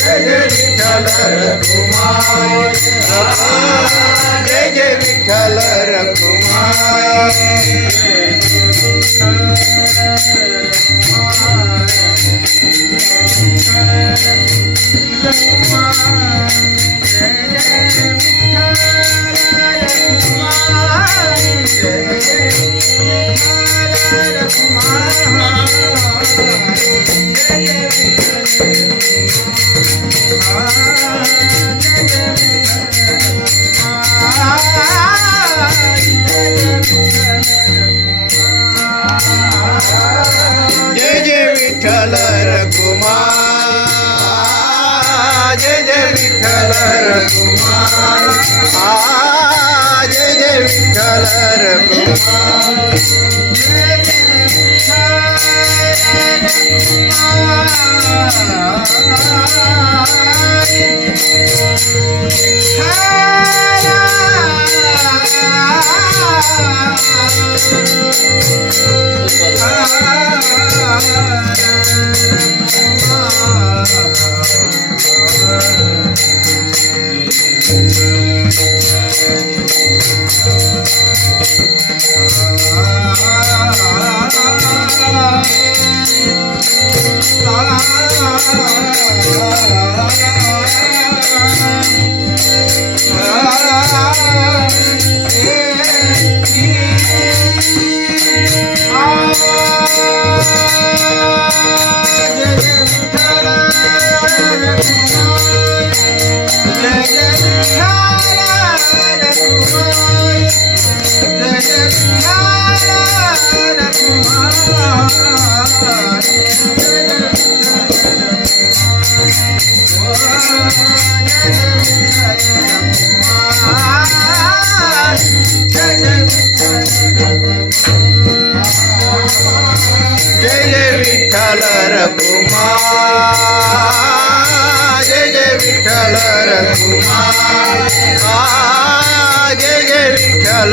Jai Jai Vithala Rakumai Jai Jai Vithala Rakumai Kumar, Jai Jai Vitthala Kumar. la la la la Jai Jai Vitthal Rakhumai Jai Jai Vitthal रघुमा Vitthala ரகுமார் Jaya Vitthala